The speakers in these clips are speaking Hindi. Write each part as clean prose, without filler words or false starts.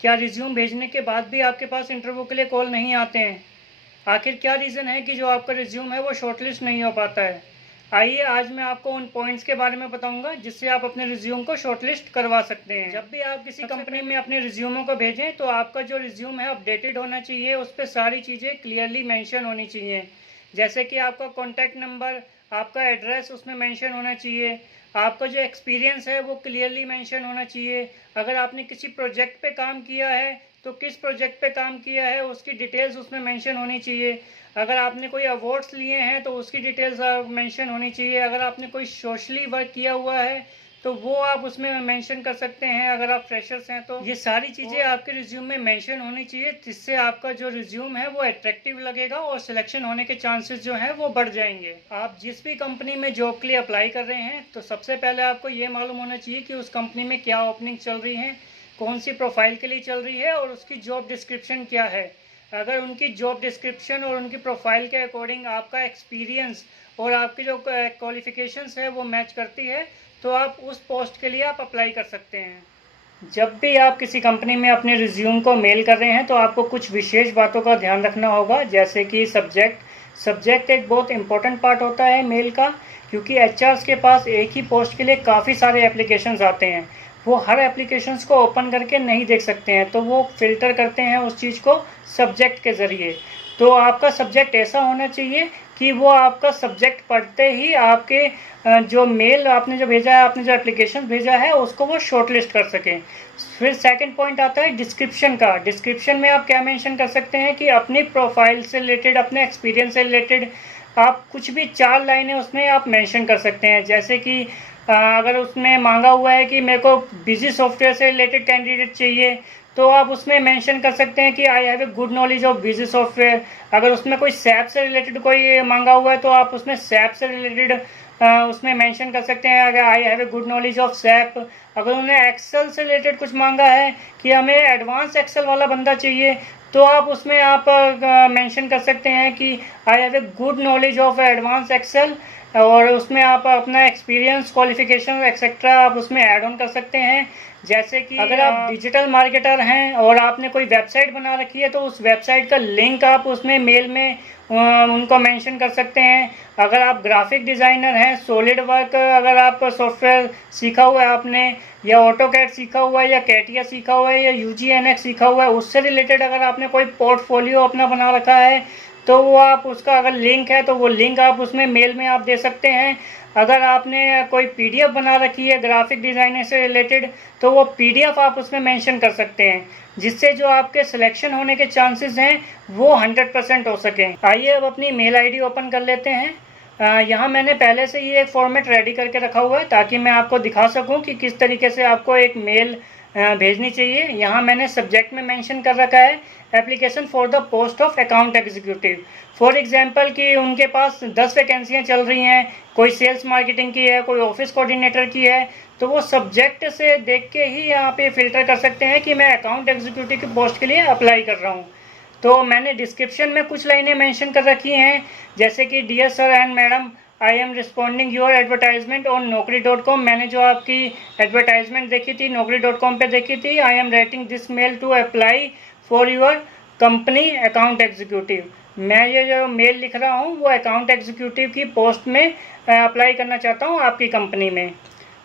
क्या रिज्यूम भेजने के बाद भी आपके पास इंटरव्यू के लिए कॉल नहीं आते हैं? आखिर क्या रीज़न है कि जो आपका रिज्यूम है वो शॉर्टलिस्ट नहीं हो पाता है? आइए आज मैं आपको उन पॉइंट्स के बारे में बताऊंगा जिससे आप अपने रिज्यूम को शॉर्टलिस्ट करवा सकते हैं। जब भी आप किसी कंपनी में अपने रिज्यूमों को भेजें तो आपका जो रिज्यूम है अपडेटेड होना चाहिए, उस पर सारी चीज़ें क्लियरली मेंशन होनी चाहिए। जैसे कि आपका कॉन्टैक्ट नंबर, आपका एड्रेस उसमें मेंशन होना चाहिए, आपका जो एक्सपीरियंस है वो क्लियरली मेंशन होना चाहिए। अगर आपने किसी प्रोजेक्ट पे काम किया है तो किस प्रोजेक्ट पे काम किया है उसकी डिटेल्स उसमें मेंशन होनी चाहिए। अगर आपने कोई अवार्ड्स लिए हैं तो उसकी डिटेल्स मेंशन होनी चाहिए। अगर आपने कोई सोशली वर्क किया हुआ है तो वो आप उसमें मेंशन कर सकते हैं। अगर आप फ्रेशर्स हैं तो ये सारी चीज़ें आपके रिज्यूम में मेंशन होनी चाहिए, जिससे आपका जो रिज्यूम है वो अट्रैक्टिव लगेगा और सिलेक्शन होने के चांसेस जो हैं वो बढ़ जाएंगे। आप जिस भी कंपनी में जॉब के लिए अप्लाई कर रहे हैं तो सबसे पहले आपको ये मालूम होना चाहिए कि उस कंपनी में क्या ओपनिंग चल रही है, कौन सी प्रोफाइल के लिए चल रही है और उसकी जॉब डिस्क्रिप्शन क्या है। अगर उनकी जॉब डिस्क्रिप्शन और उनकी प्रोफाइल के अकॉर्डिंग आपका एक्सपीरियंस और आपकी जो क्वालिफिकेशंस है वो मैच करती है तो आप उस पोस्ट के लिए आप अप्लाई कर सकते हैं। जब भी आप किसी कंपनी में अपने रिज्यूम को मेल कर रहे हैं तो आपको कुछ विशेष बातों का ध्यान रखना होगा, जैसे कि सब्जेक्ट एक बहुत इंपॉर्टेंट पार्ट होता है मेल का, क्योंकि एचआर्स के पास एक ही पोस्ट के लिए काफ़ी सारे एप्लीकेशंस आते हैं। वो हर एप्लीकेशंस को ओपन करके नहीं देख सकते हैं, तो वो फिल्टर करते हैं उस चीज़ को सब्जेक्ट के ज़रिए। तो आपका सब्जेक्ट ऐसा होना चाहिए कि वो आपका सब्जेक्ट पढ़ते ही आपके जो मेल आपने जो भेजा है, आपने जो एप्लीकेशन भेजा है उसको वो शॉर्टलिस्ट कर सकें। फिर सेकंड पॉइंट आता है डिस्क्रिप्शन का। डिस्क्रिप्शन में आप क्या मेंशन कर सकते हैं कि अपनी प्रोफाइल से रिलेटेड, अपने एक्सपीरियंस से रिलेटेड आप कुछ भी 4 लाइनें उसमें आप मेंशन कर सकते हैं। जैसे कि अगर उसमें मांगा हुआ है कि मेरे को बिजी सॉफ्टवेयर से रिलेटेड कैंडिडेट चाहिए तो आप उसमें मेंशन कर सकते हैं कि I have a good knowledge of busy software. अगर उसमें कोई सैप से रिलेटेड कोई मांगा हुआ है तो आप उसमें सैप से रिलेटेड उसमें मेंशन कर सकते हैं, अगर आई have a good knowledge of SAP. अगर उन्होंने एक्सेल से रिलेटेड कुछ मांगा है कि हमें एडवांस एक्सेल वाला बंदा चाहिए तो आप उसमें आप मेंशन कर सकते हैं कि I have a good knowledge of advance Excel, और उसमें आप अपना एक्सपीरियंस, क्वालिफिकेशन एक्सेट्रा आप उसमें ऐड ऑन कर सकते हैं। जैसे कि अगर आप डिजिटल मार्केटर हैं और आपने कोई वेबसाइट बना रखी है तो उस वेबसाइट का लिंक आप उसमें मेल में उनको मेंशन कर सकते हैं। अगर आप ग्राफिक डिज़ाइनर हैं, सॉलिड वर्क अगर आप सॉफ्टवेयर सीखा हुआ है आपने, या ऑटोकैड सीखा हुआ है, या कैटिया सीखा हुआ है, या यूजीएनएक्स सीखा हुआ है, उससे रिलेटेड अगर आपने कोई पोर्टफोलियो अपना बना रखा है तो वो आप उसका अगर लिंक है तो वो लिंक आप उसमें मेल में आप दे सकते हैं। अगर आपने कोई पीडीएफ बना रखी है ग्राफिक डिज़ाइनर से रिलेटेड तो वो पीडीएफ आप उसमें मेंशन कर सकते हैं, जिससे जो आपके सिलेक्शन होने के चांसेस हैं वो 100% हो सकें। आइए अब अपनी मेल आईडी ओपन कर लेते हैं। यहाँ मैंने पहले से ही एक फॉर्मेट रेडी करके रखा हुआ है ताकि मैं आपको दिखा सकूँ कि किस तरीके से आपको एक मेल भेजनी चाहिए। यहाँ मैंने सब्जेक्ट में मेंशन कर रखा है application for the post of account executive. For example कि उनके पास 10 वैकेंसियाँ चल रही हैं, कोई सेल्स मार्केटिंग की है, कोई ऑफिस कोऑर्डिनेटर की है, तो वो सब्जेक्ट से देख के ही यहाँ पे फिल्टर कर सकते हैं कि मैं अकाउंट एग्जीक्यूटिव की पोस्ट के लिए अप्लाई कर रहा हूँ। तो मैंने डिस्क्रिप्शन में कुछ लाइनें मेंशन कर रखी हैं, जैसे कि dear sir and madam, I am responding your advertisement on naukri.com। मैंने जो आपकी एडवर्टाइजमेंट देखी थी naukri.com पे देखी थी। I am writing this mail to apply for your company account executive. मैं ये जो मेल लिख रहा हूँ वो अकाउंट एग्जीक्यूटिव की पोस्ट में अप्लाई करना चाहता हूँ आपकी कंपनी में।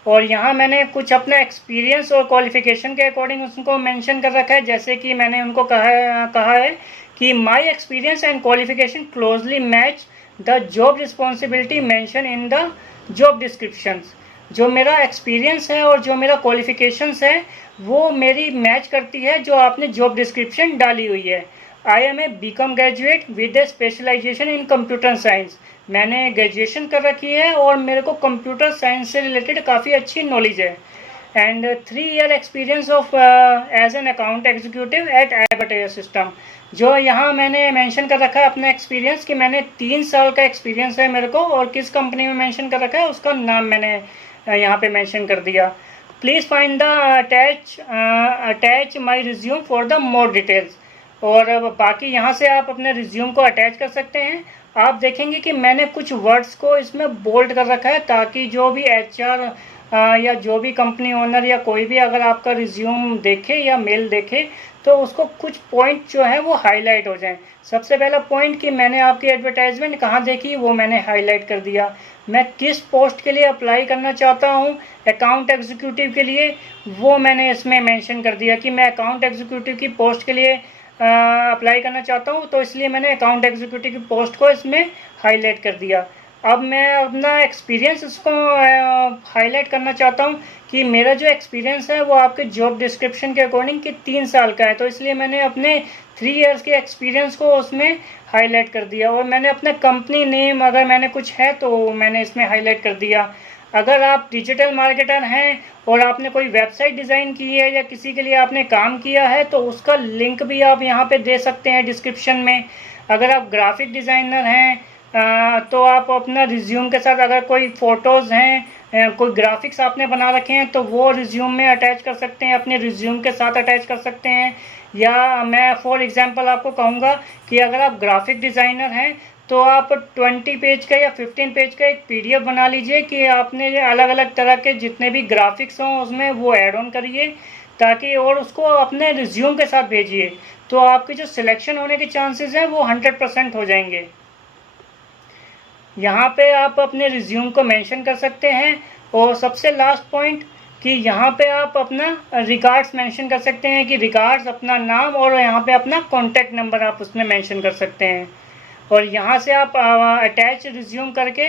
और यहाँ मैंने कुछ अपना एक्सपीरियंस और क्वालिफिकेशन के अकॉर्डिंग उसको मेंशन कर रखा है। जैसे कि मैंने उनको कहा है कि my experience and qualification closely match the job responsibility mention in the job descriptions. जो मेरा एक्सपीरियंस है और जो मेरा क्वालिफिकेशंस है वो मेरी मैच करती है जो आपने जॉब डिस्क्रिप्शन डाली हुई है। I am a BCom graduate with a specialisation in computer science. मैंने ग्रेजुएशन कर रखी है और मेरे को कंप्यूटर साइंस से रिलेटेड काफ़ी अच्छी नॉलेज है। And 3 year experience of as an account executive at advertiser system. जो यहाँ मैंने मेंशन कर रखा है अपना एक्सपीरियंस कि मैंने 3 साल का एक्सपीरियंस है मेरे को, और किस कंपनी में मेंशन कर रखा है उसका नाम मैंने यहाँ पे मेंशन कर दिया। Please find the attach my resume for the more details. और बाकी यहाँ से आप अपने रिज्यूम को अटैच कर सकते हैं। आप देखेंगे कि मैंने कुछ वर्ड्स को इसमें बोल्ड कर रखा है ताकि जो भी HR या जो भी कंपनी ओनर या कोई भी अगर आपका रिज्यूम देखे या मेल देखे तो उसको कुछ पॉइंट जो है वो हाईलाइट हो जाएं। सबसे पहला पॉइंट कि मैंने आपकी एडवर्टाइजमेंट कहाँ देखी वो मैंने हाईलाइट कर दिया। मैं किस पोस्ट के लिए अप्लाई करना चाहता हूँ अकाउंट एग्जीक्यूटिव के लिए, वो मैंने इसमें मेंशन कर दिया कि मैं अकाउंट एग्जीक्यूटिव की पोस्ट के लिए अप्लाई करना चाहता हूँ, तो इसलिए मैंने अकाउंट एग्जीक्यूटिव की पोस्ट को इसमें हाईलाइट कर दिया। अब मैं अपना एक्सपीरियंस इसको हाईलाइट करना चाहता हूँ कि मेरा जो एक्सपीरियंस है वो आपके जॉब डिस्क्रिप्शन के अकॉर्डिंग कि 3 साल का है, तो इसलिए मैंने अपने 3 इयर्स के एक्सपीरियंस को उसमें हाईलाइट कर दिया। और मैंने अपने कंपनी नेम अगर मैंने कुछ है तो मैंने इसमें हाईलाइट कर दिया। अगर आप डिजिटल मार्केटर हैं और आपने कोई वेबसाइट डिज़ाइन की है या किसी के लिए आपने काम किया है तो उसका लिंक भी आप यहाँ पे दे सकते हैं डिस्क्रिप्शन में। अगर आप ग्राफिक डिज़ाइनर हैं तो आप अपना रिज्यूम के साथ अगर कोई फ़ोटोज़ हैं कोई ग्राफिक्स आपने बना रखे हैं तो वो रिज्यूम में अटैच कर सकते हैं, अपने रिज्यूम के साथ अटैच कर सकते हैं। या मैं फॉर एग्जांपल आपको कहूँगा कि अगर आप ग्राफिक डिज़ाइनर हैं तो आप 20 पेज का या 15 पेज का एक PDF बना लीजिए कि आपने अलग अलग तरह के जितने भी ग्राफिक्स हों उसमें वो ऐड ऑन करिए ताकि, और उसको अपने रिज्यूम के साथ भेजिए, तो आपकी जो सिलेक्शन होने के चांसेस हैं वो 100% हो जाएंगे। यहाँ पे आप अपने रिज्यूम को मेंशन कर सकते हैं। और सबसे लास्ट पॉइंट कि यहाँ पे आप अपना रिगार्ड्स मेंशन कर सकते हैं कि रिगार्ड्स अपना नाम और यहाँ पे अपना कॉन्टैक्ट नंबर आप उसमें मेंशन कर सकते हैं। और यहाँ से आप अटैच रिज्यूम करके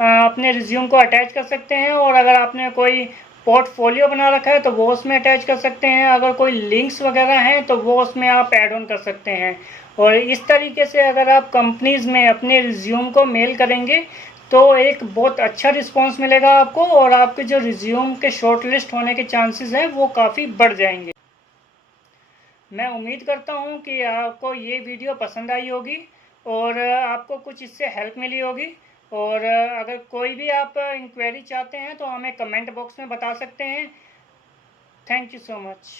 अपने रिज्यूम को अटैच कर सकते हैं। और अगर आपने कोई पोर्टफोलियो बना रखा है तो वो उसमें अटैच कर सकते हैं। अगर कोई लिंक्स वगैरह हैं तो वो उसमें आप ऐड ऑन कर सकते हैं। और इस तरीके से अगर आप कंपनीज़ में अपने रिज्यूम को मेल करेंगे तो एक बहुत अच्छा रिस्पांस मिलेगा आपको, और आपके जो रिज्यूम के शॉर्टलिस्ट होने के चांसेस हैं वो काफ़ी बढ़ जाएंगे। मैं उम्मीद करता हूँ कि आपको ये वीडियो पसंद आई होगी और आपको कुछ इससे हेल्प मिली होगी। और अगर कोई भी आप इंक्वायरी चाहते हैं तो हमें कमेंट बॉक्स में बता सकते हैं। Thank you so much.